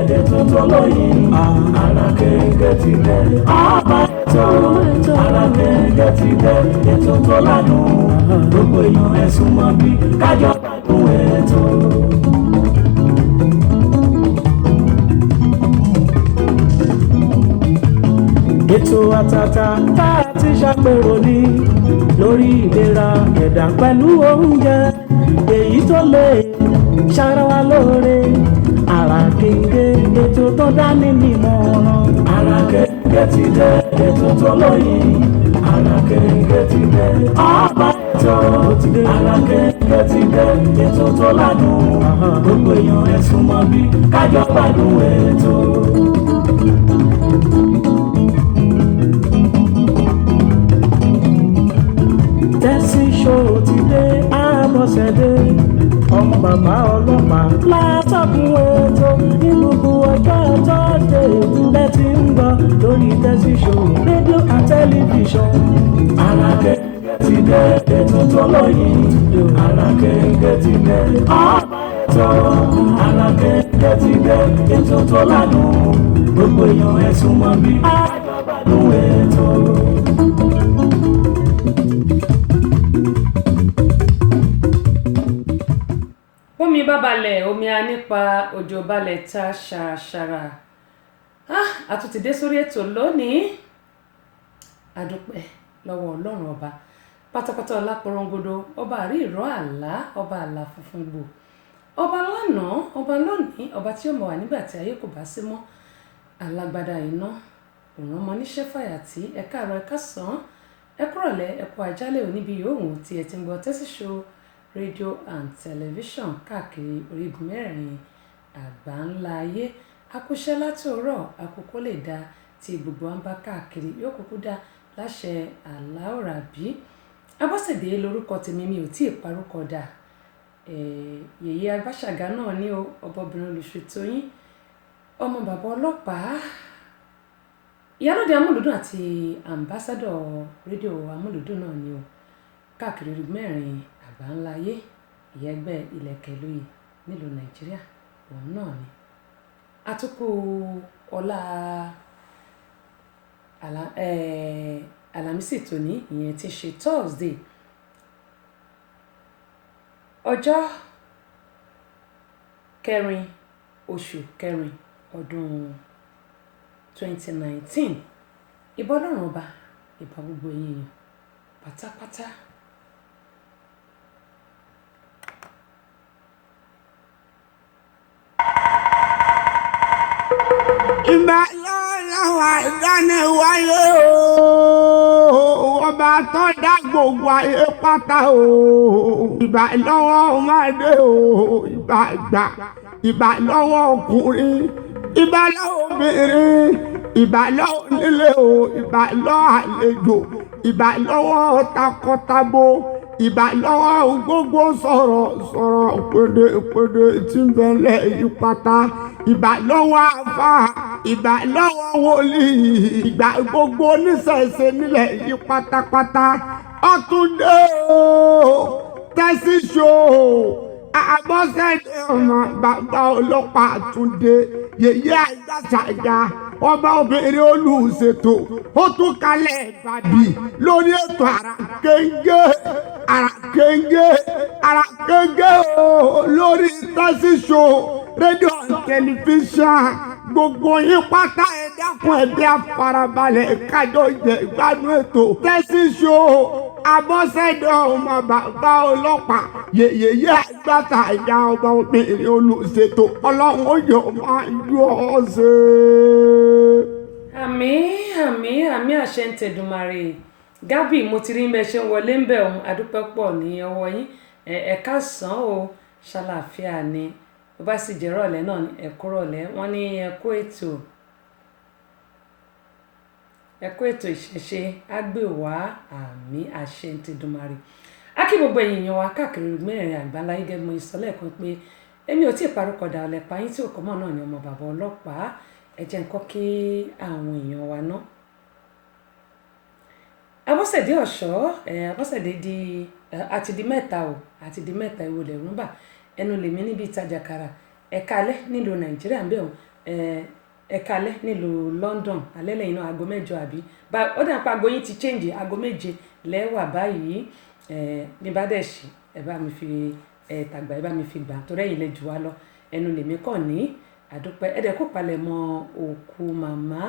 ètò tó lóyìn Alákẹ́ńkẹ́ ti dé ọba ètò Alákẹ́ńkẹ́ ti dé ètò tó lánà gbogbo èèyàn ẹ̀sùn mọ́ bí kájọ gbádùn ètò. Ètò àtàtà tá a ti ṣàpérò ní lórí ìlera ẹ̀dá pẹ̀lú oúnjẹ èyí tó lè ṣara wa lóore. Alákẹ́ńkẹ́ ètò tó dání nímọ̀ràn. Alákẹ́ńkẹ́ ti dé ètò tó lóyìn Alákẹ́ńkẹ́ ti dé ọba ètò Alákẹ́ńkẹ́ ti dé ètò tó lánà gbogbo èèyàn ẹ̀sùn mọ́ bí kájọ gbádùn ètò. Tẹ́sí ṣòro ti dé Àbọ̀sẹ̀dé ọmọ bàbá ọlọ́pàá látọ̀kùn ètò ní gbogbo ọjọ́ tọ́jú lẹ́tí ń gbọ́ lórí Tẹ́sí ṣòro rédíò and tẹlifíṣọ̀n. Alákẹ́ńkẹ́ ti dé ètò tó lóyìn Alákẹ́ńkẹ́ ti dé ọba ètò Alákẹ́ńkẹ́ ti dé ètò tó lánà gbogbo èèyàn ẹ̀sùn mọ́ bí àjọgbádùn ètò. Omi bá balẹ̀ omi a nípa òjò balẹ̀ ta ṣàràṣàrà. A tún ti dé sórí ètò lónìí. Adúpẹ́ lọ́wọ́ Ọlọ́run ọba pátápátá ọláporongodo ọba àrí ìró àlá ọba àlà funfun gbò ọba lánàá ọba lónìí ọba tí ó mọ̀ wá nígbà tí ayé kò bá sí mọ́ alágbádá iná òun ọmọ níṣẹ́ fàyàtì ẹ káàárọ̀ ẹ káàsán ẹ kúrọ̀lẹ́ ẹ kú àjálẹ̀ oníbi yòówù tí ẹ ti ń gbọ́ Tẹ́sí Show rédíò and tẹlifíṣọ̀n káàkiri orígun mẹ́rin àgbáńlá ayé. Akúṣẹ́ láti òórọ̀ àkókò lè dá tí gbogbo wa ń bá káàkiri yóò kúkú dá láṣẹ Àláùrábí. Abọ́sẹ̀dé lórúkọ tèmi, mi ò tí ì parúkọ dà. Yèyé Agbáṣàgá náà ní ọbọ̀bìnrin olùṣètò yín ọmọ bàbá ọlọ́pàá ìyálóde amúlùdùn àti àmbásádọ̀ rédíò amúlùdùn náà ní káàkiri orígun mẹ́rin àgbáńlá ayé. Ìyẹ́gbẹ́ Ìlẹ̀kẹ̀ Lóyè nílùú Nàìjíríà òun náà ni. Àtúkù ọlá Àlàmísì tòní ìyẹn ti ṣe Thursday ọjọ́ 4 oṣù 4 ọdún 2019. Ìbà Ọlọ́run ọba ìbà gbogbo èèyàn pátápátá. Ìbà lọ́wọ́ ìdáni wáyé ọba tó dá gbogbo ayé pátá ìbà lọ́wọ́ ọmọdé ìbà àgbà ìbà lọ́wọ́ ọkùnrin ìbà lọ́wọ́ obìnrin ìbà lọ́wọ́ onílé ìbà lọ́wọ́ àlejò ìbà lọ́wọ́ takọtabo ìbà lọ́wọ́ gbogbo sọ̀rọ̀ pèdè tí ń bẹ̀lẹ̀ yí pátá ìbà lọ́wọ́ àfà ìbà lọ́wọ́ wòlíì ìgbà gbogbo oníṣẹ̀ṣe nílẹ̀ yí pátápátá ọ̀túndé Tẹ́sí Show Àbọ̀sẹ̀dé ọmọ bàbá ọlọ́pàá Túndé Yèyé Agbáṣàgá ọba obìnrin olùṣètò ó tún kalẹ̀ ìbàdí lórí ètò Alákẹ́ńkẹ́ lórí Tẹ́sí Show rédíò tẹlifíṣàn gbogbo yín pátá ẹ dákun ẹ̀dẹ́ àfarabalẹ̀ kájọ jẹ ìgbádùn ètò Tẹ́sí Show Àbọ̀sẹ̀dé ọmọ bàbá ọlọ́pàá Yèyé Agbáṣàgá ọba obìnrin olùṣètò ọlọ́run ó yọ máa yọ ọ́ ṣe. Àmín àṣẹ ń tẹ̀dùmarè. Gábì mo ti rí bẹ́ẹ̀ ṣe ń wọlé ń bẹ̀ ọ̀hún adúpẹ́ pọ̀ ní ọwọ́ yín ẹ káàsán o ṣàlàáfíà ni bó bá sì jẹ́ rọ̀lẹ́ náà ẹ kú rọ̀lẹ́ wọ́n ní ẹ kú ètò ìṣẹ̀ṣe ágbè wá àmín àṣẹ ń tẹ̀dùmarè. A kí gbogbo èèyàn wa káàkiri mẹ́rin àgbáńlá yín gẹ́gẹ́ bí mo sọ lẹ́ẹ̀kan pé èmi ò tí ì parúkọ̀dà ọ̀lẹ́pàá yín tí ò kọ́ mọ̀ náà ni ọmọ bàbá ọlọ́pàá. Ẹ jẹ́ nǹkan kí àwọn èèyàn wa náà. Abọ́sẹ̀dé ọ̀ṣọ́ Abọ́sẹ̀dé àti di mẹ́ta ìwò lẹ̀ rúmbà ẹnu lèmi níbi ìtajà kàrà ẹ̀ka alẹ́ nílùú Nàìjíríà ń bẹ̀ wọ́n ẹ̀kalẹ́ nílùú London alẹ́ lẹ́yìn náà aago 8 àbí ó dà pé aago yín ti change aago 7 lẹ́wà báyìí ní bá dẹ̀ ṣe ẹ bá mi fi tàgbà ẹ bá mi fi gbà torí ẹ̀yin lẹ jù wá lọ ẹnu lèmi kàn ní àdúpẹ́ ẹ̀dẹ̀ kó palẹ̀ mọ́ òkú màmá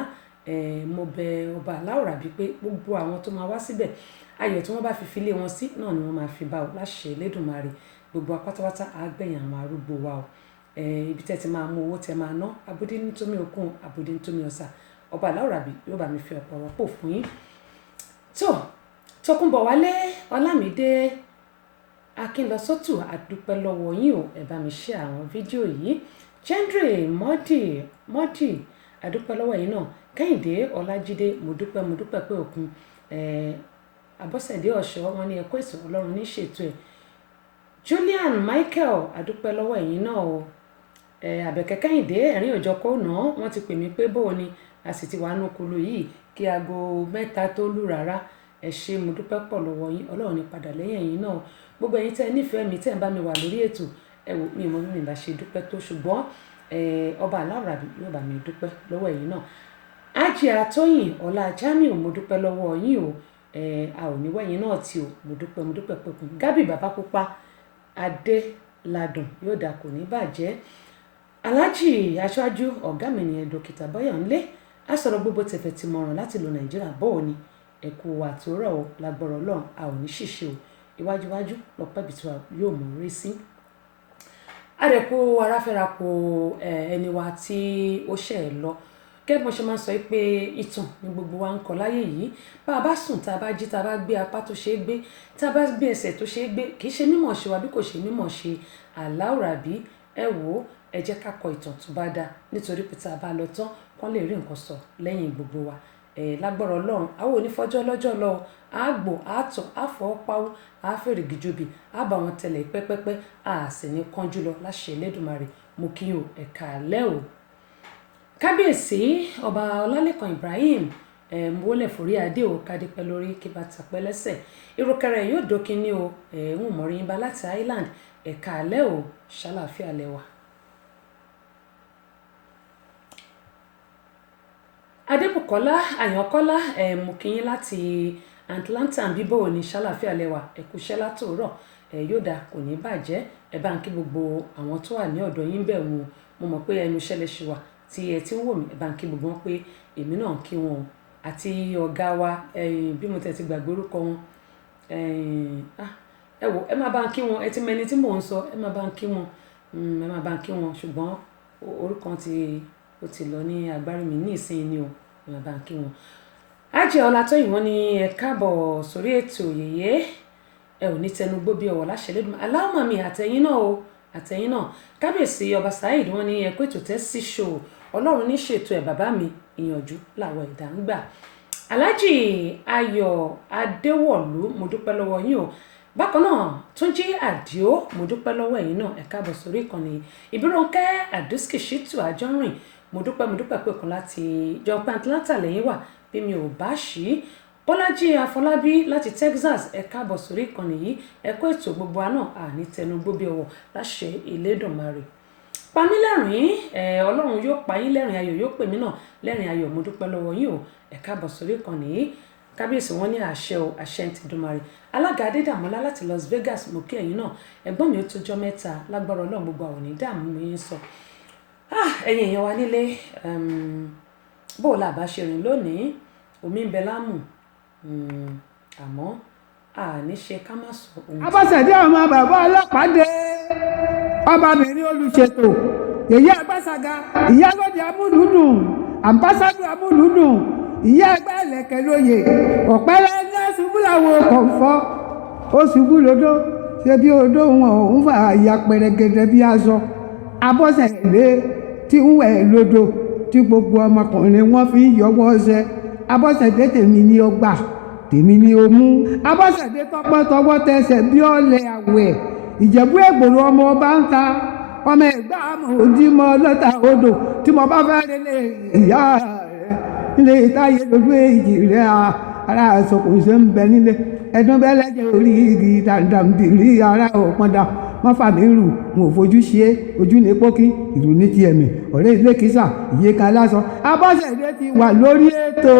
mo bẹ ọba aláwòrán bíi pé gbogbo àwọn tó máa wá síbẹ̀ ayọ̀ tí wọ́n bá fi filé wọn sí náà ni wọ́n máa fi bá ọ láṣẹ Elédùmarè gbogbo apátápátá àgbẹ̀yìn àwọn arúgbó wa o ibi tẹ́ ti máa mú owó tẹ́ máa ná abúdé nítorí okun abúdé nítorí ọ̀sà ọba aláwòrán bíi yóò bá mi fi ọ̀pọ̀ rọ́pò fún yín Tókunbọ̀ Wálé Ọlámídé Akínlọsọ́tù àdúpẹ́ lọ́wọ́ yín o ẹ bá mi ṣe àwọn fídíò yìí Gendre mọ́dì àdúpẹ́ lọ́wọ́ yín náà Kẹ́hìndé Ọlájídé mo dúpẹ́ pé òkun Abọ́sẹ̀dé Ọ̀ṣọ́ wọn ní ẹ̀kọ́ ìsìn Ọlọ́run ní ṣètò ẹ̀ Julian Michael àdúpẹ́ lọ́wọ́ yín náà o Àbẹ̀kẹ́ Kẹ́hìndé ẹ̀rín òjọ kó nà wọ́n ti pè mí pé bóò ni a sì ti wà nù kulu yìí kí aago 3 tó lù rárá ẹ ṣé mo dúpẹ́ pọ̀ lọ́wọ́ yín Ọlọ́run ní padà lẹ́yìn ẹ̀yin náà gbogbo ẹ̀yin tẹ́ nífẹ̀ẹ́ mi tẹ́ ń bá mi wà lórí ètò ẹ wò mí mọ́ mi bá ṣe dúpẹ́ tó ṣùgbọ́n ọba aláwòrán yóò bá mi dúpẹ́ lọ́wọ́ ẹ̀yin náà Ajia Tóyìn Ọlá Jamiu mo dúpẹ́ lọ́wọ́ yín o a ò ní wẹ̀yìn náà tí o mo dúpẹ́ pẹ̀kun Gábì bàbá pupa Adéládùn yóò dà kò ní bàjẹ́ Aláàjì aṣáájú ọ̀gá mi nìyẹn dókítà Bọ́yọ̀nlé a sọ̀rọ̀ gbogbo tẹ̀fẹ̀ tí mọ̀ràn láti lo Nàìjíríà bọ́ọ̀ ni ẹ̀kú àtòrọ̀ o lágbọ̀rọ̀ Ọlọ́run a ò ní ṣìṣe o iwájúwájú lọ́pẹ́ ibi tí wa yóò mú rí sí. Àdẹ̀kù aráfẹ́ra kò ẹni wa tí ó ṣẹ̀ lọ kẹ́gbọ́n ṣe máa ń sọ pé ìtàn ni gbogbo wa ń kọ láyé yìí bá a bá sùn tá a bá jí tá a bá gbé apá tó ṣe é gbé tá a bá gbé ẹsẹ̀ tó ṣe é gbé kì í ṣe mímọ̀ ṣe wa bí kò ṣe mímọ̀ ṣe Aláwòrábí ẹ wò ó ẹ jẹ́ ká kọ ìtàn tó bá dáa nítorí pé tá a bá lọ tán kán lè rí nǹkan sọ lẹ́yìn gbogbo wa lágbọ́rọ̀ Ọlọ́run àwọn onífọ́jọ́ lọ́jọ́ lọ àgbò àtọ̀ àfọwọ́páwó àfẹ̀rẹ̀gì jobi àbá wọn tẹ̀lẹ̀ pẹ́pẹ́pẹ́ àṣẹ ní kánjú lọ láṣẹ Elédùmarè mo kí o ẹ̀ka alẹ́ o. Kábíyèsí ọba Ọlálẹ́kan Ibrahim mowólẹ̀ forí adé o kádépẹ́ lórí kí bàtà pẹ́ lẹ́sẹ̀ ìrùkẹ̀rẹ̀ yóò dókin ní o ń mọ̀rí yín bá láti Island ẹ̀ka alẹ́ o ṣàlàáfíà lẹ́wà. Adébùkọ́lá Àyànkọ́lá mo kí yín láti Atlanta bíbọ̀ ní ṣàlàáfíà lẹ́wà ẹ̀kúṣẹ́ látòórọ̀ yóò dà kò ní bàjẹ́ ẹ bá ń kí gbogbo àwọn tó wà ní ọ̀dọ̀ yín bẹ̀ wọ́n mo mọ̀ pé ẹnu ṣẹlẹ̀ ṣe wà tí ẹ ti ń wò mí ẹ bá ń kí gbogbo wọn pé èmi náà ń kí wọn àti ọ̀gá wa bí mo tẹ̀ ti gbàgbé orúkọ wọn ẹ wò ẹ má bá ń kí wọn ẹ ti mẹni tí mò ń sọ ẹ má bá ń kí wọn ẹ má bá ń kí wọn ṣùgbọ́n orúkọ ó ti lọ ní agbárí mi ní ìsinyìí ni o ẹ má bá ń kí wọn. Ajia Ọlátóyìn wọ́n ní ẹ káàbọ̀ sórí ètò yèyé ẹ ò ní tẹnugbó bí ọwọ́ láṣẹ lẹ́dùn aláwọ̀ mi àtẹ̀yìn náà Kábíyèsí ọba Saheed wọ́n ní ẹ̀kọ́ ètò tẹ́sí ṣò Ọlọ́run ní ṣètò ẹ̀ bàbá mi ìyànjú làwọn ẹ̀dá ń gbà. Alhaji Ayọ̀ Adéwọ̀lú mo dúpẹ́ lọ́wọ́ yín o bákan náà Túnjí Àdìó mo dúpẹ́ lọ́wọ́ ẹ̀yin náà ẹ káàbọ̀ sórí ìkànnì Ìbírónkẹ́ Àdúsìkì Ṣítù Àjọrìn mo dúpẹ́ pé kan láti jọpẹ́ Atlanta lẹ́yìn wà bí mi ò bá ṣí Bọ́lájí Afọlábí láti Texas ẹ káàbọ̀ sórí ìkànnì yìí ẹ kó ètò gbogbo àná àní tẹnugbó bí ọwọ́ láṣẹ Elédùmarè pamílẹ́rìn Ọlọ́run yóò pa yín lẹ́rìn ayọ̀ yóò pè mí náà lẹ́rìn ayọ̀ mo dúpẹ́ lọ́wọ́ yín o ẹ káàbọ̀ sórí ìkànnì yìí Kábíyèsí wọn ní àṣẹ o àṣẹ ti Dùmarè alága Adédàmọ́lá láti Las Vegas mo kí ẹ̀yin náà ẹ̀gbọ́n mi ó tójọ́ mẹ́ta lágbára Ọlọ́run gbogbo àwọn onídààmú mi yín sọ ẹ̀yin èèyàn wa nílé bó o làbá ṣe rìn lónìí omi ń bẹ lámù àmọ́ àní ṣe ká má sọ ohun. Abọ́sẹ̀dé ọmọ bàbá ọlọ́pàá dé ọbabìnrin olùṣètò yèyé Agbáṣàga ìyá lóde amúlùdùn àmbásádù amúlùdùn ìyá ẹgbẹ́ ẹlẹ́kẹ̀ lóye ọ̀pẹ́rẹ́ ní ṣubú làwọn kò fọ́ ó ṣubú lódó ṣe bí odó wọn òun fà ya pẹrẹgẹdẹ bí aṣọ Abọ́sẹ̀dé tí ń wẹ̀ lódò tí gbogbo ọmọkùnrin wọn fi ń yọwọ́ ṣe Abọ́sẹ̀dé tèmi ni ó gbà tèmi ni ó mú Abọ́sẹ̀dé tọpọ́tọwọ́ tẹsẹ̀ bí ọ̀lẹ àwẹ̀ Ìjẹ̀bú Ègbòrò ọmọ ọba ń ta ọmọ ẹ̀gbá àmọ̀ òdì mọ́ lọ́tà odò tí mo bá fẹ́ rẹ́lẹ̀ ìyá rẹ̀ ilé ìtayé lójú èjì rẹ̀ ara àsọkùn ṣe ń bẹ nílé ẹdún bẹ́ẹ̀ lẹ́jẹ̀ orí igi dàndàmdìrí ara òpọ̀dà wọ́n fà mí rù mo ò fojú ṣe é ojú ní pókí ìrù ní ti ẹ̀mí ọ̀rẹ́ ilé kìsà ìyíká lásán Abọ́sẹ̀dé ti wà lórí ètò.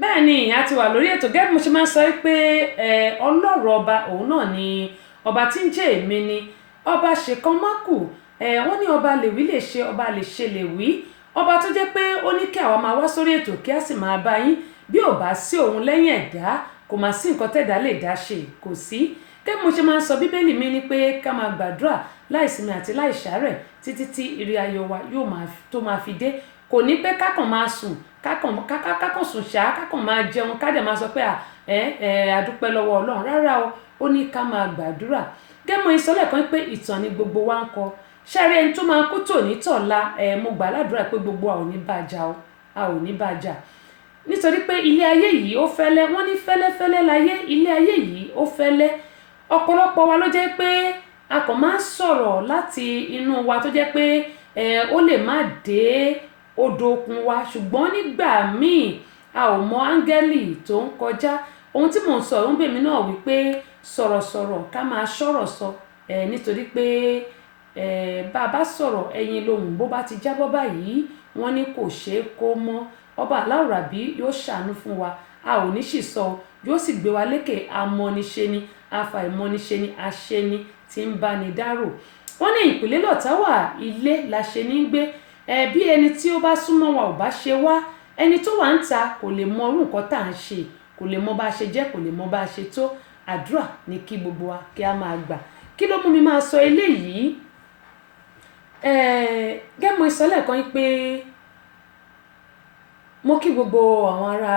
bẹ́ẹ̀ ni a ti wà lórí ètò gẹ́gẹ́ bí mo ṣe máa ń sọ pé ọlọ́rọ̀ ọba òun náà ni ọba tí ń jẹ́ èmi ni ọba ṣèkan mákù wọ́n ní ọba lè wí lè ṣe ọba lè ṣe lè wí ọba tó jẹ́ pé ó ní kí àwa máa wá sórí ètò kí a sì máa bá yín bí ò bá sí òun lẹ́yìn ẹ̀dá kò máa sí nǹkan tẹ̀dá lè dá ṣe kò sí gẹ́gẹ́ bí mo ṣe máa ń sọ bíbélì mi ni pé ká máa gbàdúrà láìsinmi àti láìṣàárẹ̀ títí tí ire ayọ̀ wa yóò máa fi dé kò ní pé kákan máa sùn kákan sùn ṣá kákan máa jẹun ká dẹ̀ máa sọ pé àdúpẹ́ lọ́wọ́ Ọlọ́run rárá o ó ní ká máa gbàdúrà gẹ́gẹ́ mo ìsọlẹ̀ kan pé ìtàn ni gbogbo wa ń kọ ṣáré ẹni tó máa kú tòní tọ̀la mo gbà ládùúrà pé gbogbo a ò ní bá jà nítorí pé ilé ayé yìí ó fẹ́lẹ́ wọ́n ní fẹ́lẹ́fẹ́lẹ́ láyé ilé ayé yìí ó fẹ́lẹ́ ọ̀pọ̀lọpọ̀ wa ló jẹ́ pé a kàn máa ń sọ̀rọ̀ láti inú wa tó jẹ́ pé ó lè má dé odò okun wa ṣùgbọ́n nígbà míì a ò mọ áńgẹ́lì tó ń kọjá ohun tí mò ń sọ ń bèmí náà wípé sọ̀rọ̀sọ̀rọ̀ ká máa ṣọ̀rọ̀ sọ nítorí pé bá a bá sọ̀rọ̀ ẹyin lohùn bó bá ti jábọ́ báyìí wọ́n ní kò ṣeé kó mọ́ ọba aláwùrábí yóò ṣàánú fún wa a ò ní sì sọ yóò sì gbé wa lékè amọ́niṣe ni afàìmọ́niṣe ni aṣeni tí ń bá ní dárò wọ́n ní ìpìlẹ̀ lọ́tà wà ilé la ṣe ní gbé bí ẹni tí ó bá súnmọ́ wa ò bá ṣe wá ẹni tó wà ń ta kò lè mọ orú nǹkan tá à ń ṣe kò lè mọ bá a ṣe jẹ́ kò lè mọ bá a ṣe tó àdúrà ní kí gbogbo wa kí a máa gbà kí ló mú mi máa sọ eléyìí gẹ́mọ ìsọlẹ̀ kan pé mo kí gbogbo àwọn ará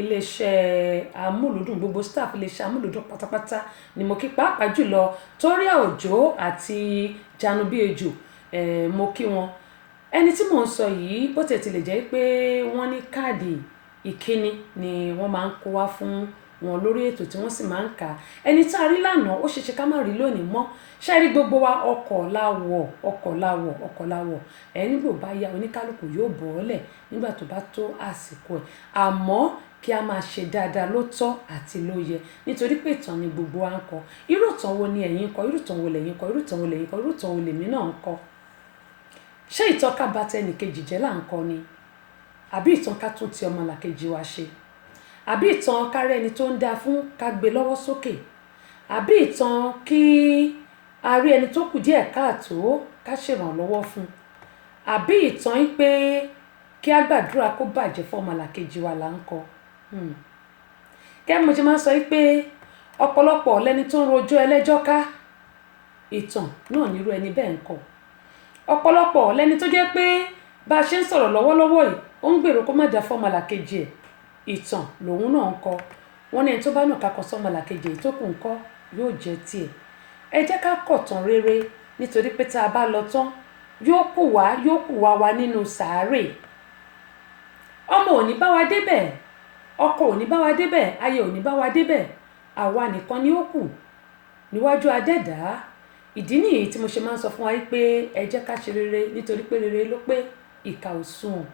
iléeṣẹ́ amúlùdùn gbogbo staff iléeṣẹ́ amúlùdùn pátápátá ni mo kí pàápàá jùlọ Tóríà Òjó àti Janubíejò mo kí wọn ẹni tí mò ń sọ yìí bó tẹ̀ tilẹ̀ jẹ́ pé wọ́n ní káàdì ìkíni ni wọ́n máa ń kó wá fún wọn lórí ètò tí wọ́n sì máa ń kà ẹni tá a rí lánàá ó ṣeéṣe ká má rí lónìí mọ́ ṣẹ́rí gbogbo wa ọkọ̀ láwọ̀ nígbò bá yá oníkálukú yóò bọ́ ọ́lẹ̀ nígbà tó bá tó àsìkò ẹ̀ àmọ́ kí a máa ṣe dáadáa ló tọ́ àti ló yẹ nítorí pé ìtàn ni gbogbo wa ń kọ irú ìtàn wo ni ẹ̀yin kọ irú ìtàn wo lẹ̀yin kọ irú ìtàn wo lẹ̀yin kọ irú ìtàn wo lèmi náà ń kọ ṣé ìtàn ká bá tẹnìkejì jẹ́ là ń kọ ni àbí ìtàn ká tún ti ọmọlàkejì wa ṣe àbí ìtàn kárẹ́ ẹni tó ń dáa fún ká gbé lọ́wọ́ sókè àbí ìtàn kí a rí ẹni tó kù díẹ̀ káàtó ká ṣèrànlọ́wọ́ fún àbí ìtàn pé kí a gbàdúrà kó bàjẹ́ fún ọmọlàkejì wa là ń kọ kẹ́ mo ṣe máa ń sọ pé ọ̀pọ̀lọpọ̀ lẹni tó ń rojọ́ ẹlẹ́jọ́ ká ìtàn náà nírú ẹni bẹ́ẹ̀ ń kọ ọ̀pọ̀lọpọ̀ lẹni tó jẹ́ pé bá a ṣe ń sọ̀rọ̀ lọ́wọ́lọ́wọ́ yìí ó ń gbèrò kó má dá fún ọmọlàkejì ẹ̀ ìtàn lòun náà ń kọ wọ́n ní ẹni tó bá nà kakọ sọmọlàkejì èyí tó kù ń kọ yóò jẹ́ tiẹ̀ ẹ jẹ́ ká kọ̀tàn rere nítorí pé tá a bá lọ tán yóò kù wá nínú sàárè ọmọ ò ní bá wa débẹ̀ ọkọ ò ní bá wa débẹ̀ aya ò ní bá wa débẹ̀ àwa nìkan ni ó kù níwájú adẹ́dàá ìdí nìyí tí mo ṣe máa ń sọ fún wa pé ẹ jẹ́ ká ṣe rere nítorí pé rere ló pé ìkà ò sunwọ̀n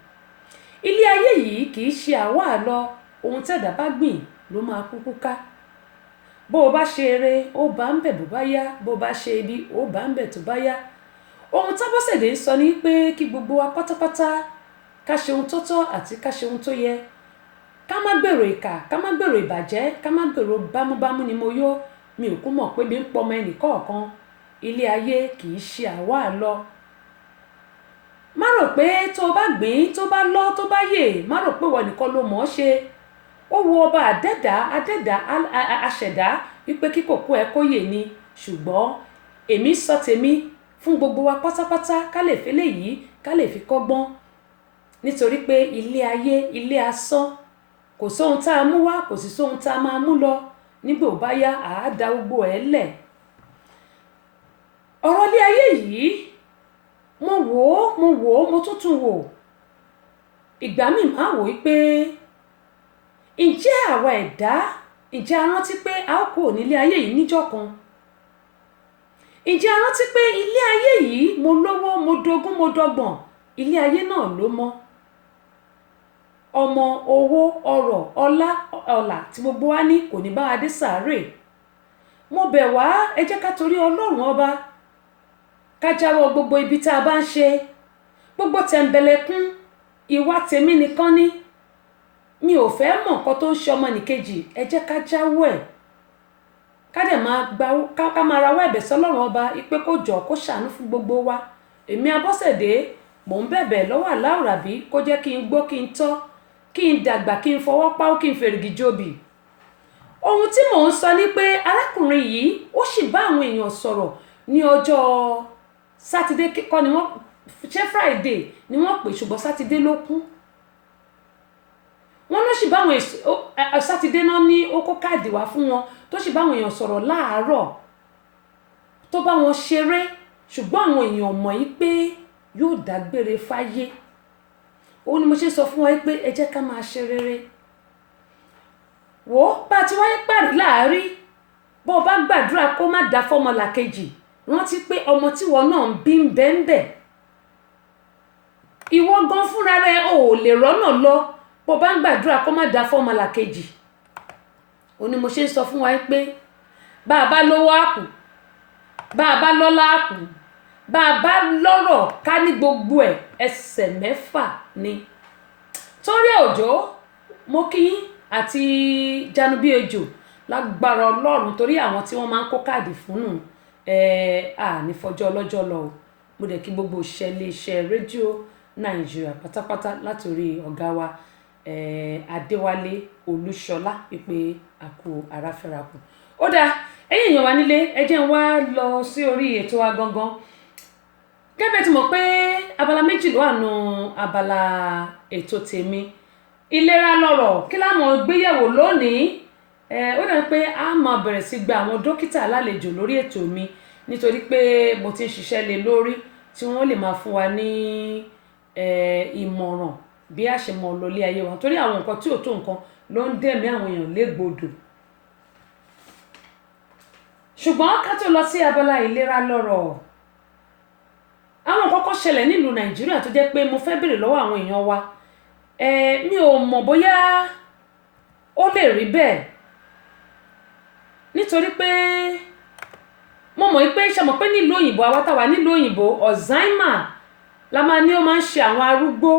ilé ayé yìí kì í ṣe àwa àlọ ohun tẹ̀dá bá gbìn ló máa kúkú ká bó o bá ṣe eré ó bá ń bẹ̀ bó bá yá bó o bá ṣe ibi ó bá ń bẹ̀ tó bá yá ohun t'Abọ́sẹ̀dé ń sọ ni pé kí gbogbo wa pátápátá ká ṣe ohun tó tọ́ àti ká ṣe ohun tó yẹ ká má gbèrò ìkà ká má gbèrò ìbàjẹ́ ká má gbèrò bámúbámú ni mo yó mi ò kú mọ̀ pé bí ń pọmọ ẹnì kọ̀ọ̀kan ilé ayé kì í ṣe àwa àlọ má rò pé tó bá gbìn tó bá lọ tó bá yè má rò pé wọ́n nìkan ló mọ̀ ọ́ ṣe ó wo ọba àdẹ́dá aṣẹ̀dá wípé kíkò kú ẹ kó yè ni ṣùgbọ́n èmi sọ tèmi fún gbogbo wa pátápátá ká lè fi léyìí ká lè fi kọ́gbọ́n nítorí pé ilé ayé ilé asán kò sóhun tá a mú wá kò sì sóhun tá a máa mú lọ nígbà ò bá yá àádá gbogbo ẹ̀ lẹ̀ ọ̀rọ̀ ilé ayé yìí mo wò ó mo tún wò ìgbà míì máa wò ó pé ǹjẹ́ àwa ẹ̀dá ǹjẹ́ a rántí pé a ó kúrò nílé ayé yìí níjọ́ kan ǹjẹ́ a rántí pé ilé ayé yìí mo lówó mo dogún mo dọgbọ̀n ilé ayé náà ló mọ́ ọmọ owó ọrọ̀ ọlá ọlà tí gbogbo wa ní kò ní bá wa dé sàárè mo bẹ̀ wá ẹ jẹ́ ká torí Ọlọ́run ọba ká jáwọ́ gbogbo ibi tá a bá ń ṣe, gbogbo tẹ̀m̀bẹ̀lẹ̀kún ìwà tèmi nìkan ni, mi ò fẹ́ mọ̀ nǹkan tó ń ṣe ọmọnìkejì, ẹ jẹ́ ká jáwọ́ ẹ̀, ká dẹ̀ máa rawọ́ ẹ̀bẹ̀ sọ́lọ́run ọba pé kó jọ kó ṣàánú fún gbogbo wa. Èmi Abọ́sẹ̀dé mò ń bẹ̀bẹ̀ lọ́wọ́ Aláwùrábí kó jẹ́ kí n gbó, kí n tọ́, kí n dàgbà, kí n fọwọ́ páwó, kí n fèrègì jóbi. Ohun tí mò ń sọ ni pé arákùnrin yìí ó sì bá àwọn èèyàn sọ̀rọ̀ ní ọjọ́ sátidé, kọ́ ni wọ́n ṣe Friday ni wọ́n pè, ṣùgbọ́n sátidé ló kú. Wọ́n ló sì bá àwọn sátidé náà ní ó kó káàdì wá fún wọn tó sì bá àwọn èèyàn sọ̀rọ̀ láàárọ̀ tó bá wọn ṣeré, ṣùgbọ́n àwọn èèyàn mọ̀ yí pé yóò dágbére fáyé. Ó ní mo ṣe sọ fún wa pé ẹ jẹ́ ká máa ṣe rere. Wò ó bá ti wáyé pàrí láàárí, bó bá gbàdúrà kó má dá fọ́mọlàkejì, rántí pé ọmọ tíwọ náà ń bí ń bẹ́ńbẹ́. Ìwọ gan fúnra rẹ ò lè rọ́nà lọ bó bá ń gbàdúrà kó má dá fọ́mọlàkejì. Ó ní mo ṣe sọ fún wa pé bá a bá lówó àkù, bá a bá lọ́lá àkù, bá a bá lọ́rọ̀ ká ní gbogbo ẹ̀ ẹsẹ̀ mẹ́fà ni. Torí Òjó mo kí yín àti Janubi Ejò lágbára Ọlọ́run, torí àwọn tí wọ́n máa ń kó káàdì fún nù ní fọjọ́ ọlọ́jọ́ lọ. Mo dẹ̀ kí gbogbo iléeṣẹ́ rédíò Nàìjíríà pátápátá látòrí ọ̀gá wa Adéwálé Olúṣọlá pípé àkú aráfẹ́rakù. Ó dáa, ẹ̀yin èèyàn wa nílé, ẹ jẹ́ n wá lọ sí orí ètò wa gangan. Gẹ́gẹ́ tí mọ̀ pé abala méjì ló wà nù abala ètò tèmi. Ìlera lọ́rọ̀, kí la mọ̀ gbéyẹ̀wò lónìí? Ó dà pé a máa bẹ̀rẹ̀ sí gba àwọn dókítà lálejò lórí ètò mi, nítorí pé mo ti ń ṣiṣẹ́ lé lórí tí wọ́n lè máa fún wa ní ìmọ̀ràn bí a ṣe mọ̀ lólé ayé wa, torí àwọn nǹkan tí ò tó nǹkan ló ń dẹ̀mí àwọn èèyàn légbodò. Ṣùgbọ́n ká tó lọ sí abala ìlera lọ́rọ̀, àwọn nǹkan kan ṣẹlẹ̀ nílùú Nàìjíríà tó jẹ́ pé mo fẹ́ bèrè lọ́wọ́ àwọn èèyàn wa. Mi ò mọ̀ bóyá ó lè rí bẹ́ẹ̀, nítorí pé mo mọ̀ pé ṣe mọ̀ pé nílùú òyìnbó, àwa táwa nílùú òyìnbó, Alzheimer la máa ní ó máa ń ṣe àwọn arúgbó.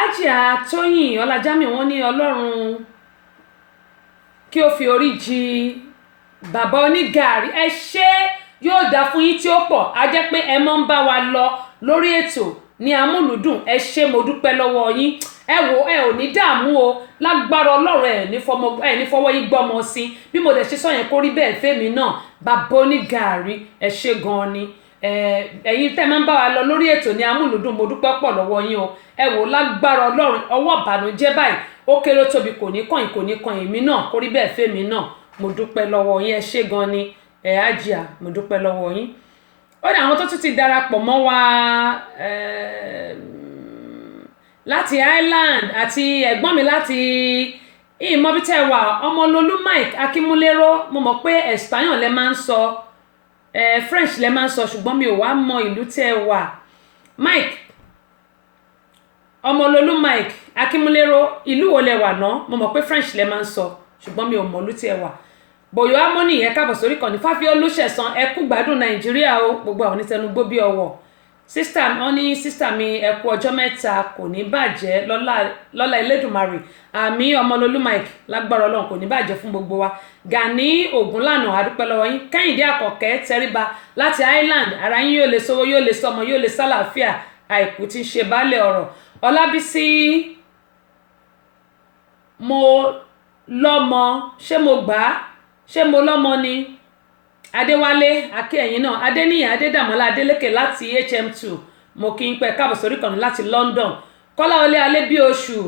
Ájíà Tóyìn Ọlájámì wọ́n ní Ọlọ́run kí ó fi orí jì bàbá onígàárí, ẹ ṣé, yóò dá fún yín tí ó pọ̀. A jẹ́ pé ẹ mọ́ ń bá wa lọ lórí ètò ní amúlùdùn, ẹ ṣé, mo dúpẹ́ lọ́wọ́ yín. Ẹ wò, ẹ ò ní dààmú o, lágbára Ọlọ́run ẹ ní fọwọ́ yín gbọ́mọ sí. Bí mo dẹ̀ ṣe sọ yẹn kó rí bẹ́ẹ̀ fẹ́mi náà, bàbá onígàárí ẹ ṣé gan ni. Ẹ̀yin tẹ́ máa ń bá wa lọ lórí ètò ní amúlùdùn, mo dúpẹ́ pọ̀ lọ́wọ́ yín o. Ẹ wò, lágbára Ọlọ́run ọwọ́ ìbànújẹ́ báyìí ó kéré tóbi kò ní kàn èmi náà, kó rí bẹ́ẹ̀ fẹ́mi náà, mo dúpẹ́ lọ́wọ́ yín, ẹ ṣé gan ni. Ájíà, mo dúpẹ́ lọ́wọ́ yín. Ó ní àwọn tó tún ti darapọ̀ mọ́ wa láti Ireland àti ẹ̀gbọ́n mi láti ìmọ̀bítẹ́ wà, Ọmọlolú Mike Akímúlérò, mo mọ̀ pé Espagnol lẹ máa ń sọ, French lẹ máa ń sọ, ṣùgbọ́n mi ò wá mọ ìlú tẹ́ wà. Mike, Ọmọlolú Mike Akímúlérò, ìlú wo lẹ wà náà? Mo mọ̀ pé French lẹ máa ń sọ, ṣùgbọ́n mi ò mọ ìlú tẹ́ wà. Bòyọ́ Harmony ẹ káàbọ̀ sórí kan ní Fáfí Olúṣẹ̀san, ẹ kú gbádùn Nàìjíríà o, gbogbo àwọn onítẹnugbó bí ọwọ́. Sísítà mi ẹ kú ọjọ́ mẹ́ta, kò ní bàjẹ́ lọ́lá Elédùmarè. Àmì Ọmọlolú Mike, lágbára Ọlọ́run kò ní bàjẹ́ fún gbogbo wa. Gani Ògúnlànà, adúpẹ́ lọ́wọ́ yín. Kẹ́hìndé Àkọ́kẹ́ Tẹríba láti Ireland, ara yín yóò lè sówó, yóò lè sọmọ, yóò lè sálàáfíà, àìkú tí ń ṣe baálé ọ̀rọ̀. Ọlábísí mo lọ́mọ, ṣé mo gbà á? Ṣé mo lọ́mọ ni? Adéwálé akẹ́yìn náà, Adéníyàn Adédàmọ́lá Adélékè láti HM2, mo kí n pẹ́ káàbọ̀ sórí kan láti London. Kọ́lá Olé alẹ́ bí oṣù,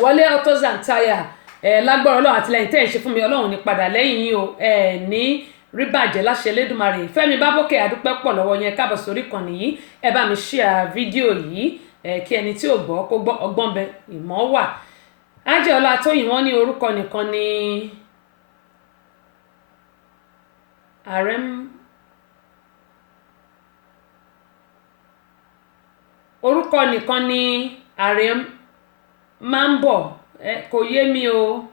Wọlé Autos and Tire, lágbára Ọlọ́run àtìlẹ́yìn tẹ́ ẹ̀ ṣe fún mi, Ọlọ́run ní padà lẹ́yìn yín o, ní rí bàjẹ́ láṣẹ Elédùmarè. Fẹ́mi Bábókè, adúpẹ́ pọ̀ lọ́wọ́ yẹn, káàbọ̀ sórí kan nìyí. Ẹ bá mi share fídíò yìí, kí ẹni tí ò gbọ́ kó gbọ́, ọgbọ́n bẹ ìmọ̀ wà. Ájẹ́ọlá Tóyìn wọ́n ní orúkọ nìkan ni orúkọ nìkan ni ààrẹ máa ń bọ̀, kò yé mi o.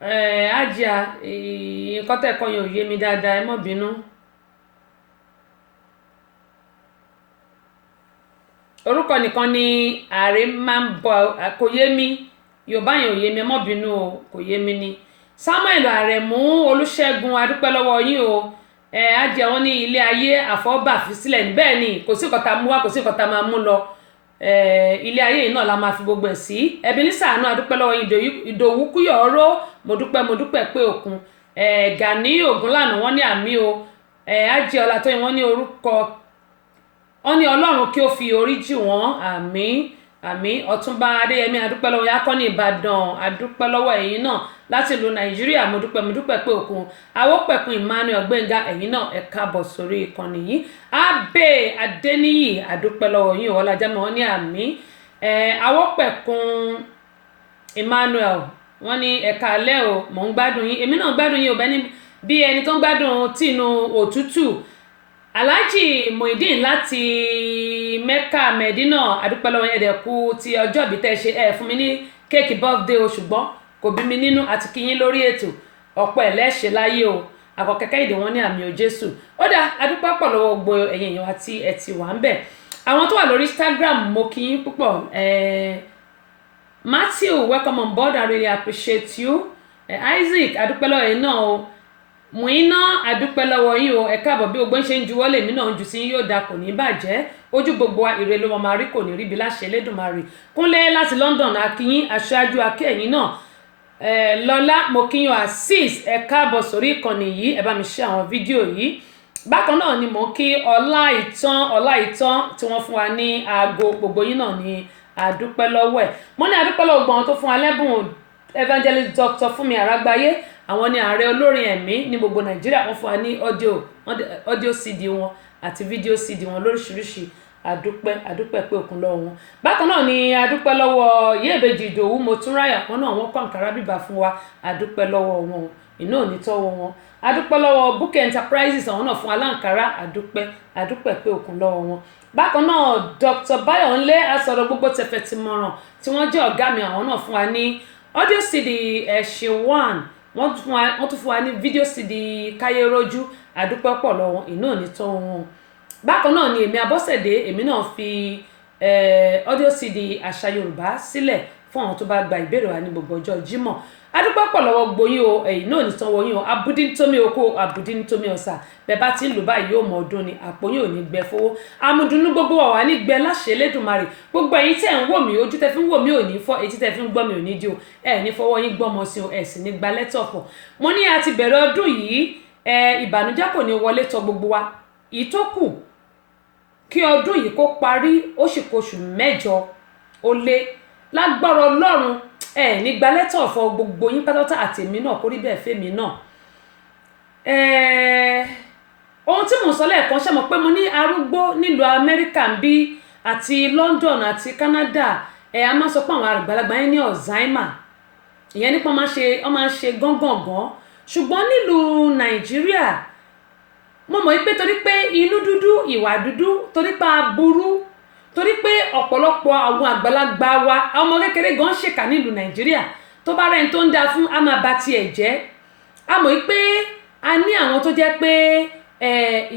Ajá nǹkan tẹ́ẹ̀kan yẹn ò yé mi dáadáa, ẹ má bínú. Orúkọ nìkan ni ààrẹ máa ń bọ̀, kò yé mi, Yorùbá yẹn ò yé mi, ẹ má bínú o, kò yé mi ni. Samuel Aremu Olúṣẹ́gun adúpẹ́ lọ́wọ́ yín o. Ajá wọn ní ilé ayé àfọ́bà fi sílẹ̀ ní bẹ́ẹ̀ ni, kò sí nǹkan tá a mú wá, kò sí nǹkan tá a máa mú lọ. Ilé ayé yìí náà la máa fi gbogbo ẹ̀ sí. Ebenezer náà adúpẹ́ lọ́wọ́ yín. Ìdòwú Kúyọ̀ọ́rọ́ mo dúpẹ́ pé òkun. Gani Ògúnlànà wọ́n ní àmì o. Ajé Ọlátóyìn wọ́n ní orúkọ, wọ́n ní Ọlọ́run kí ó fi orí jì wọ́n, àmín àmín. Ọ̀túnba Adéyẹmí adúpẹ́ lọ́wọ́ Akọ́ni Ìbàdàn adúpẹ́ lọ́wọ́ ẹ̀yin náà láti ìlú Nàìjíríà mo dúpẹ́ pé òkun. Awópẹ̀kun Emmanuel Gbénga ẹ̀yin náà ẹ káàbọ̀ sórí ìkànnì yìí. Abe Adéníyì adúpẹ́ lọ́wọ́ yín Ọlájámọ́ wọ́n ní àmín. Awópẹ̀kun Emmanuel wọ́n ní ẹ̀ka alẹ́ o, mò ń gbádùn yín, èmi náà gbádùn yín ò bẹ́ni bí ẹni tó ń gbádùn tìǹú òtútù. Alhaji Muideen láti Mecca Medina adúpẹ́ lọ́wọ́ ẹ̀dẹ̀kú ti ọjọ́ ìbí tẹ́ ṣe fún mi ní kéèkì birthday o, ṣùgbọ́n kò bí mi nínú àti kí yín lórí ètò ọ̀pọ̀ ẹ̀lẹ́ṣẹ̀ láyé o. Àkọ́kẹ́kẹ́ ìdè wọn ní àmì ò Jésù. Ó dá adúpẹ́ pọ̀ lọ́wọ́ gbogbo ẹ̀yin èèyàn àti ẹ̀ ti wà ń bẹ̀. Àwọn tó wà lórí Instagram mo kí yín púpọ̀. Matthew, welcome on board, I really appreciate you. Isaac adúpẹ́ lọ́wọ́ yín náà o. Muina adúpẹ́ lọ́wọ́ yín o, ẹ káàbọ̀ bí ogbó ń ṣe ń juwọ́ lèmi náà ń jù sí yóò da kò ní bàjẹ́, ojú gbogbo wa ire ló máa rí kò ní ríbi láṣẹ Elédùmarè. Kúnlé láti London akíyín aṣáájú akẹ́yìn náà. Lọ́lá mo kíyàn Azeez ẹ káàbọ̀ sórí ìkànnì yìí, ẹ bá mi ṣe àwọn fídíò yìí. Bákan náà ni mo kí Ọláìtàn tí wọ́n fún wa ní aago, gbogbo yín náà ni adúpẹ́ lọ́wọ́ ẹ̀. Mo ní adúpẹ́ lọ́wọ́ gbọ́n tó fún wa lẹ́bùn Evangelist Dr. Fúnmi Àrágbáyé, àwọn ni ààrẹ olórin ẹ̀mí ní gbogbo Nàìjíríà, wọ́n fún wa ní audio CD wọn àti video CD wọn lóríṣiríṣi. Adúpẹ́ pé òkun lọ́wọ́ wọn. Bákan náà ni adúpẹ́ lọ́wọ́ Yèbèjì Ìdòwú Motúnráyà, wọn náà wọ́n kọ́ àǹkárá bíbà fún wa, adúpẹ́ lọ́wọ́ wọn, iná ò ní tọ́wọ́ wọn. Adúpẹ́ lọ́wọ́ Bukky Enterprises, àwọn náà fún wa láǹkárá, adúpẹ́ pé òkun lọ́wọ́ wọn. Bákan náà Dr. Bayonle asọ̀rọ̀ gbogbo tẹ̀fẹ̀ ti mọ̀ràn tí wọ́n jẹ́ ọ̀gá mi, àwọn náà fún wa ní audio CD ẹ̀ṣẹ̀ 1, wọ́n tún fún wa ní video CD káyé rójú, adúpẹ́ pọ̀ lọ́wọ́, iná ò ní tọ́wọ́ wọn. Bákan náà ni èmi Abọ́sẹ̀dé, èmi náà fi audio CD àṣà Yorùbá sílẹ̀ fún àwọn tó bá gba ìbéèrè wa ní gbogbo ọjọ́ Jímọ̀. Adúpẹ́ pọ̀ lọ́wọ́ gboyún o, ẹ̀yin náà ní sanwó yín o, abudintomi oko abudintomi ọ̀sà, bẹ́ẹ̀ bá ti ń lò báyìí yóò mọ ọdún ni, àpò yín ò ní gbẹ fowó. Amúdùnú gbogbo wà ní gbẹ láṣẹ Elédùmarè. Gbogbo ẹ̀yin tẹ́ ń wò mí, ojú tẹ́ fi ń wò mí ò ní fọ́, etí tẹ́ fi ń gbọ́ mi ò ní di o, ẹ̀ ní fọwọ́ yín gbọ́mọ sí o, ẹ̀ sì ní gba lẹ́tọ̀fọ̀. Mo ní a ti bẹ̀rẹ̀ ọdún yìí, ìbànújẹ́ kò ní wọlé tọ̀ gbogbo wa. Ìtókù kí ọdún yìí kó parí, ó sì kó oṣù 8 ó lé lágbára Ọlọ́run, ní gba lẹ́tọ̀fọ̀ gbogbo yín pátápátá àti èmi náà kó rí bẹ́ẹ̀ fẹ́mi náà. Ohun tí mò ń sọ lẹ́ẹ̀kan ṣe mọ̀ pé mo ní arúgbó nílùú Amẹ́ríkà ń bí àti London àti Canada, a máa sọ pé àwọn àgbàlagbà yẹn ní Alzheimer, ìyẹn nípa wọ́n máa ń ṣe gángangan, ṣùgbọ́n nílùú Nàìjíríà mo mọ̀ pé torí pé inú dúdú ìwà dúdú, torí pé aburú, torí pé ọ̀pọ̀lọpọ̀ àwọn àgbàlagbà wa, ọmọ kékeré gan ṣèkà nílùú Nàìjíríà, tó bá rẹ̀ ń tó ń da fún a máa ba tiẹ̀ jẹ́. A mọ̀ pé a ní àwọn tó jẹ́ pé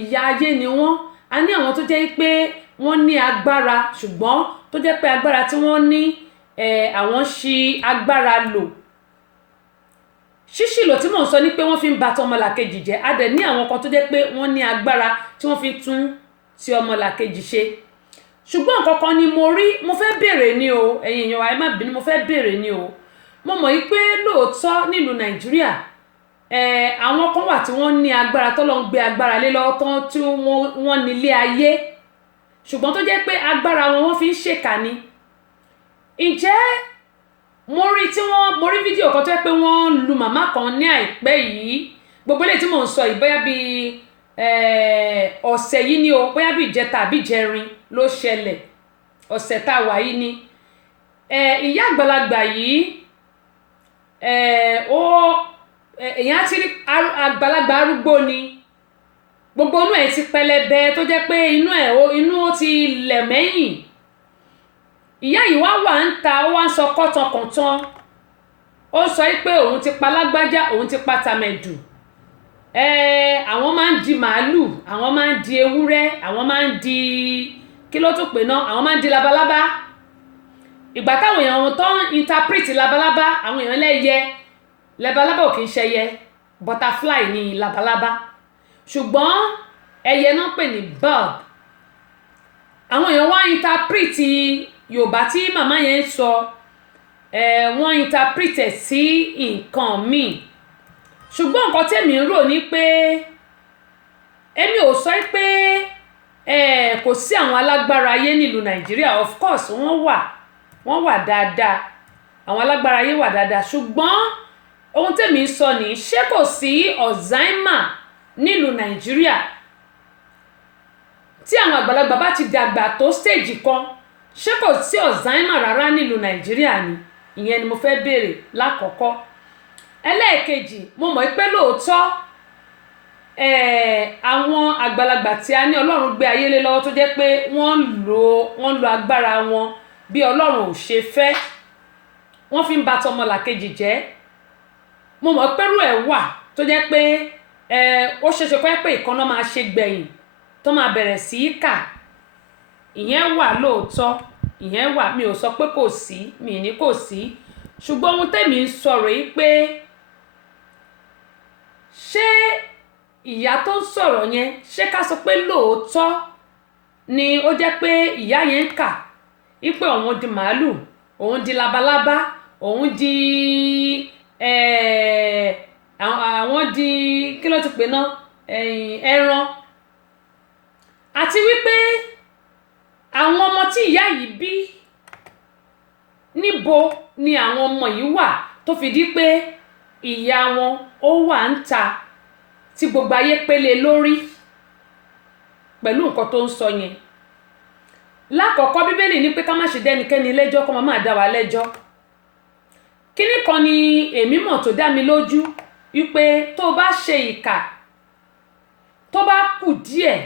ìyà ayé ni wọ́n, a ní àwọn tó jẹ́ pé wọ́n ní agbára, ṣùgbọ́n tó jẹ́ pé agbára tí wọ́n ní àwọn ṣì agbára lò. Ṣíṣìlò tí mò ń sọ ní pé wọ́n fi ń ba tọmọlàkejì jẹ́, a dẹ̀ ní àwọn kan tó jẹ́ pé wọ́n ní agbára tí wọ́n fi tún ti ọmọlàkejì ṣe. Ṣùgbọ́n nǹkan kan ni mo rí, mo fẹ́ béèrè ni o, ẹ̀yin èèyàn wa ẹ má bínú, mo fẹ́ béèrè ni o. Mo mọ̀ pé lóòótọ́ nílùú Nàìjíríà àwọn kan wà tí wọ́n ní agbára tó lọ ń gbé agbára lé lọ́wọ́ tán tí wọ́n nílé ayé, ṣùgbọ́n tó jẹ́ pé agbára wọn fi ń ṣèkà ni. Ǹjẹ́ mo rí fídíò kan tó jẹ́ pé wọ́n lu màmá kan ní àìpẹ́ yìí, gbogbo eléyìí tí mò ń sọ yìí bóyá bí ọ̀sẹ̀ yìí ni o, bóyá bí ìjẹta àbí ìjẹrin ló ṣẹlẹ̀, ọ̀sẹ̀ tá a wà yìí ni. Ìyá àgbàlagbà yìí èèyàn ti rí àgbàlagbà arúgbó ni, gbogbo inú ẹ̀ ti pẹlẹbẹ tó jẹ́ pé inú ó ti lẹ̀ mẹ́yìn. Ìyá yìí wá ń ta, ó wá ń sọ kọ́tànkọ̀tàn, ó sọ pé òun ti pa lágbájá òun ti pa tàmẹ̀dù àwọn máa ń di màálù àwọn máa ń di ewúrẹ́ àwọn máa ń di kí ló tún pè náà àwọn máa ń di labalábá ìgbà táwọn èèyàn tó ń interpret labalábá àwọn èèyàn lẹ́yẹ labalábá ò kì í ṣẹyẹ butterfly ni labalábá ṣùgbọ́n ẹyẹ náà pè ní bird àwọn èèyàn wá interpret Yorùbá tí màmá yẹn sọ wọ́n interpret ẹ̀ sí nǹkan míì ṣùgbọ́n nǹkan tèmi ń rò ní pé èmi ò sọ pé kò sí àwọn alágbára ayé nílùú Nàìjíríà of course wọ́n wà dáadáa àwọn alágbára ayé wà dáadáa ṣùgbọ́n ohun tèmi ń sọ ní ṣé kò sí Alzheimer nílùú Nàìjíríà tí àwọn àgbàlagbà bá ti dàgbà tó stage kan ṣé kò sí Alzheimer rárá nílùú Nàìjíríà ni ìyẹn ni mo fẹ́ béèrè lákọ̀ọ́kọ́ ẹlẹ́ẹ̀kejì mo mọ̀ pé lóòótọ́ àwọn àgbàlagbà tí a ní Ọlọ́run gbé ayé lé lọ́wọ́ tó jẹ́ pé wọ́n lo agbára wọn bí Ọlọ́run ò ṣe fẹ́ wọ́n fi ń ba tọmọlàkejì jẹ́ mo mọ̀ pé irú ẹ̀ wà tó jẹ́ pé ó ṣeéṣe pé ìkànnà máa ṣe gbẹ̀yìn tó máa bẹ̀rẹ̀ sí í kà ìyẹn wà lóòótọ́ ìyẹn wà mi ò sọ pé kò sí mi ní kò sí ṣùgbọ́n ohun tèmi ń sọ̀rọ̀ yìí pé ṣé ìyá tó ń sọ̀rọ̀ yẹn ṣé ká sọ pé lóòótọ́ ni ó jẹ́ pé ìyá yẹn ń kà wípé òun di màálù òun di labalábá òun di àwọn di kí ló ti pè náà ẹran àti wípé àwọn ọmọ tí ìyá yìí bí níbo ni àwọn ọmọ yìí wà tó fi di pé ìyá wọn ó wà ń ta tí gbogbo ayé pélé lórí pẹ̀lú nǹkan tó ń sọ yẹn lákọ̀ọ́kọ́ bíbélì ní pé ká má ṣe dẹ́nikẹ́ni lẹ́jọ́ kó máa dá wa lẹ́jọ́ kíní kan ni èmi mọ̀ tó dá mi lójú wípé tó bá ṣe ìkà tó bá kù díẹ̀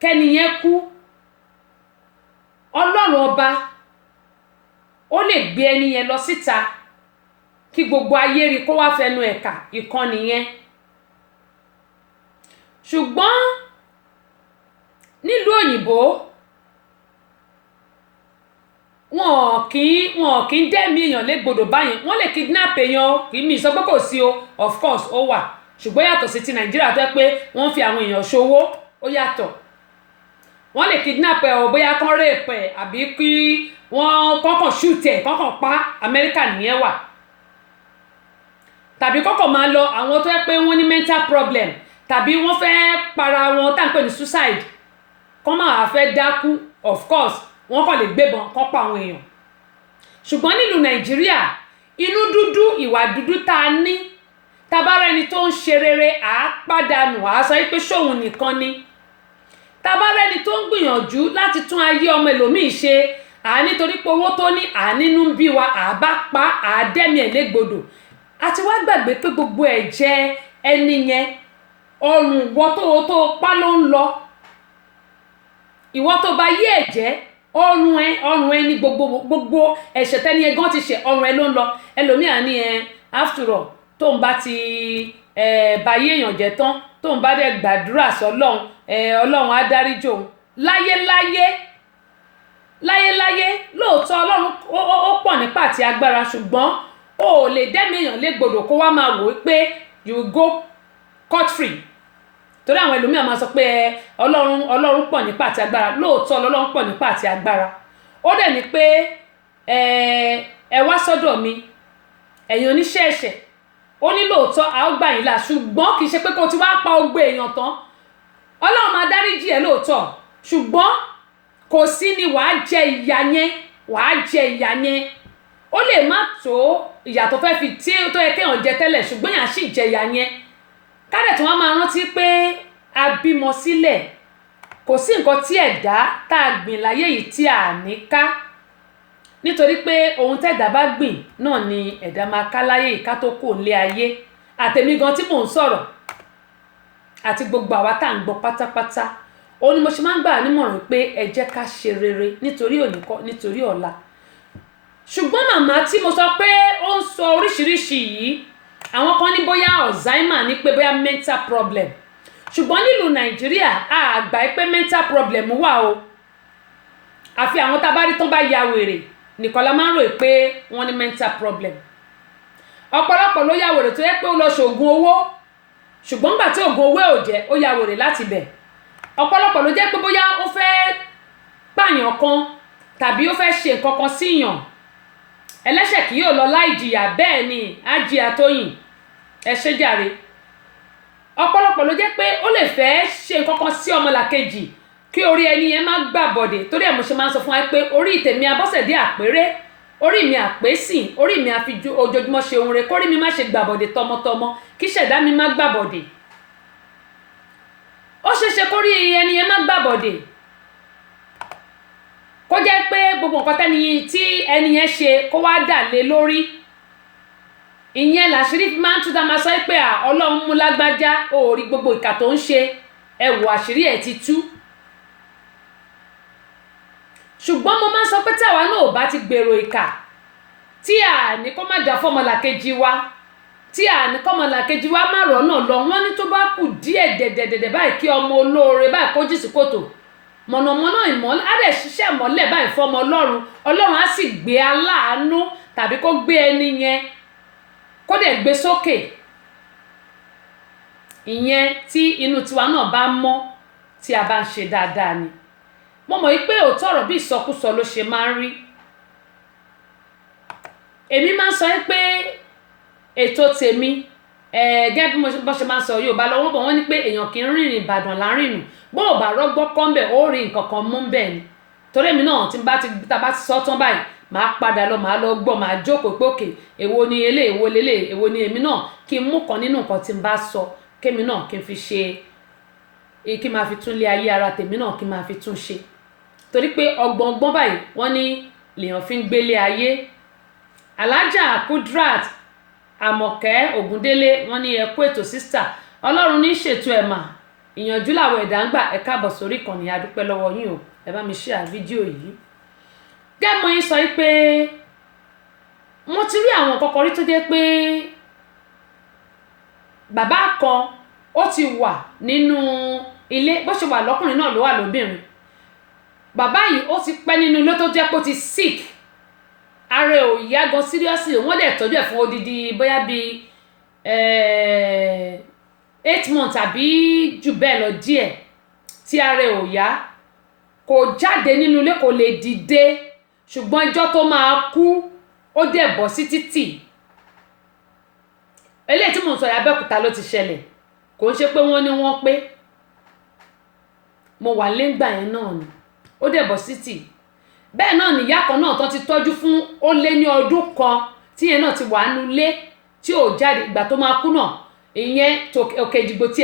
kẹ́ni yẹn kú Ọlọ́run ọba ó lè gbé ẹni yẹn lọ síta kí gbogbo ayé rí kó wá fẹnu ẹ̀ka ìkànnì yẹn ṣùgbọ́n nílùú òyìnbó wọn kì í dẹ́mi èèyàn légbodò báyìí wọ́n lè kidnap èèyàn kì í mi sọ pé kò sí o of course ó wà ṣùgbọ́n yàtọ̀ sí ti Nàìjíríà tó yẹ pé wọ́n fi àwọn èèyàn ṣòwò ó yàtọ̀ wọ́n lè kidnap ẹ̀ ọ̀ bóyá kán rape ẹ̀ àbí kí wọ́n kọ́kàn shoot ẹ̀ kọ́kàn pa Amẹ́ríkà nìyẹn wà tàbí kọ́kàn máa lọ àwọn tó yẹ pé wọ́n ní mental problem tàbí wọ́n fẹ́ para wọn tá à ń pè ní suicide kọ́ máa fẹ́ dákú of course wọ́n kàn lè gbébọn kọ́ pa àwọn èèyàn ṣùgbọ́n nílùú Nàìjíríà inú dúdú ìwà dúdú tá a ní tabára ẹni tó ń ṣe rere à á pàdánù à á sọ pé ṣóun nìkan ni tabára ẹni tó ń gbìyànjú láti tún ayé ọmọ ẹlòmíì ṣe à á nítorí pé owó tó ní à á nínú ń bí wa à á bá pa à á dẹ́mi ẹ̀ légbodò àti wá gbàgbé pé gbogbo ẹ̀jẹ̀ ẹni yẹn ọrùn ìwọ tó pa ló ń lọ ìwọ tó bá yé ẹ̀jẹ̀ ọrùn ẹ ní gbogbo ẹ̀ṣẹ̀ tẹ́ni ẹgán ti ṣe ọrùn ẹ ló ń lọ ẹlòmíà ní after all tóun bá ti báyé èèyàn jẹ́ tán tóun bá dẹ̀ gbàdúrà sọ́lọ́run Ọlọ́run á dáríjì òun láyéláyé lóòótọ́ Ọlọ́run ó pọ̀ nípa àti agbára ṣùgbọ́n o ò lè dẹ́mi èèyàn légbodò kó wá máa wò ó pé you go cut free torí àwọn ẹlòmíràn máa sọ pé Ọlọ́run pọ̀ nípa àti agbára lóòótọ́ Ọlọ́run pọ̀ nípa àti agbára ó dẹ̀ ní pé ẹ wá sọ́dọ̀ mi ẹ̀yin oníṣẹ́ ẹ̀ṣẹ̀ ó ní lóòótọ́ a ó gbà yín là ṣùgbọ́n kì í ṣe pé kó ti wá pa ogbó èèyàn tán Ọlọ́run máa dáríjì ẹ́ lóòótọ́ ṣùgbọ́n kò sí ni wàá jẹ ìyà yẹn ó lè má tó ìyà tó fẹ́ fi tí tó yẹ kéèyàn jẹ tẹ́lẹ̀ ṣùgbọ́n yàn sì jẹ ìyà yẹn kádẹ̀ tí wọ́n máa rántí pé a bímọ sílẹ̀ kò sí nǹkan tí ẹ̀dá tá a gbìn láyé yìí tí a ní ká nítorí pé ohun tẹ́dá bá gbìn náà ni ẹ̀dá máa ká láyé yìí ká tó kò lé ayé àtẹ̀mí gan tí mò ń sọ̀rọ̀ àti gbogbo àwa tá à ń gbọ́ pátápátá òun ni mo ṣe máa ń gbà nímọ̀ràn pé ẹ jẹ́ ká ṣe rere nítorí òní kọ́ nítorí ọ̀la ṣùgbọ́n màmá tí mo sọ pé ó ń sọ oríṣiríṣi yìí àwọn kan ní bóyá Alzheimer ní pé bóyá mental problem ṣùgbọ́n nílùú Nàìjíríà a gbà pé mental problem wà o àfi àwọn tá a bá rí tán bá ya wèrè nìkan la máa ń rò pé wọ́n ní mental problem ọ̀pọ̀lọpọ̀ ló ya wèrè tó yẹ pé ó lọ ṣoògùn owó ṣùgbọ́n nígbà tí oògùn owó ò jẹ́ ó ya wèrè láti bẹ̀ ọ̀pọ̀lọpọ̀ ló jẹ́ pé bóyá ó fẹ́ pààyàn kan tàbí ó fẹ́ ṣe nǹkan kan síyàn ẹlẹ́ṣẹ̀ kì yóò lọ láì jìyà bẹ́ẹ̀ ni á jìyà Tóyìn ẹ ṣé jàre ọ̀pọ̀lọpọ̀ ló jẹ́ pé ó lè fẹ́ ṣe nǹkan kan sí ọmọlàkejì kí orí ẹni yẹn má gbàbọ̀dè torí ẹ̀ mo ṣe máa ń sọ fún wa pé orí tèmi Abọ́sẹ̀dé Àpérè orí mi àpésìn orí mi àfi ojoojúmọ́ ṣe ohun rẹ̀ kórí mi má ṣe gbàbọ̀dè tọmọtọmọ kí ṣẹ̀dá mi má gbàbọ̀dè ó ṣeéṣe kórí ẹni yẹn má gbàbọ̀dè kó jẹ́ pé gbogbo nǹkan tí ẹni yẹn ṣe kó wá dà lé lórí ìyẹn làṣírí fi máa ń tún dá máa sọ pé Ọlọ́run mú lágbájá ó rí gbogbo ìkà tó ń ṣe ẹ wò àṣírí ẹ̀ ti tú ṣùgbọ́n mo máa ń sọ pé tí àwa náà ò bá ti gbèrò ìkà tí a ní kó má dá fọmọlàkejì wa tí a ní kọmọlàkejì wa má rọ̀ náà lọ wọ́n ní tó bá kù díẹ̀ dẹ̀dẹ̀dẹ̀dẹ̀ báyìí kí ọmọ olóore báyìí kó jì sí kòtò mọ̀nàmọ́ná ìmọ́lẹ̀ á dẹ̀ ṣiṣẹ́ ìmọ́lẹ̀ báyìí fọmọ Ọlọ́run á sì gbé aláàánú tàbí kó gbé ẹni yẹn kó dẹ̀ gbé sókè ìyẹn tí inú tiwa náà bá mọ́ tí a bá ń ṣe dáadáa ni mo mọ̀ pé òótọ́ ọ̀rọ̀ bí ìsọkúsọ ló ṣe máa ń rí èmi máa ń sọ pé ètò tèmi gẹ́gẹ́ bí mo ṣe máa ń sọ Yorùbá lọ́wọ́ bọ̀ wọ́n ní pé èèyàn kì í rìnrìn Ìbàdàn láàrin nù bó ò bá rọ́gbọ́ kọ́ńbẹ̀ ó rí nǹkan kan mú bẹ́ẹ̀ ni torí èmi náà tí tá bá ti sọ tán báyìí máa padà lọ máa lọ gbọ́ máa jókòó pé òkè èwo ni elé èwo lélẹ̀ èwo ni èmi náà kí n mú kan nínú nǹkan tí n bá sọ kémi náà kí n fi ṣe kí n máa fi tún lé ayé ara tèmi náà kí n máa fi tún ṣe torí pé ọgbọ̀n báyìí wọ́n ní lèèyàn fi ń gbélé ayé Alájà Kudrat Àmọ̀kẹ́ Ògúndélé wọ́n ní ẹ kú ètò sísítà Ọlọ́run ní ṣètò ẹ̀ mà ìyànjú làwọn ẹ̀dá ń gbà ẹ káàbọ̀ sórí ìkànnì adúpẹ́ lọ́wọ́ yín o ẹ bá mi share fídíò yìí gẹ́mọ̀ yín sọ pé mo ti rí àwọn kọ́kọ́ rí tó jẹ́ pé bàbá kan ó ti wà nínú ilé bó ṣe wà lọ́kùnrin náà ló wà lóbìnrin bàbá yìí ó ti pẹ́ nínú ilé tó jẹ́ pé ó ti sick ara ò yá gan seriously wọ́n dẹ̀ tọ́jú ẹ̀ fún odidi bóyá bíi 8 months àbí jù bẹ́ẹ̀ lọ díẹ̀ tí ara ò yá kò jáde nínú ilé kò lè dìde ṣùgbọ́n ìjọ́ tó máa kú ó dẹ̀ bọ́ sí títì eléyìí tí mò ń sọ Abẹ́òkúta ló ti ṣẹlẹ̀ kò ń ṣe pé wọ́n ní wọ́n pé mo wà lẹ́ngbà yẹn náà ni ó dẹ̀ bọ́ sí títì bẹ́ẹ̀ náà nìyá kan náà tó ti tọ́jú fún ó lé ní ọdún kan tí yẹn náà ti wà nínú ilé tí ò jáde ìgbà tó máa kú náà ìyẹn Òkè Èjìgbò tí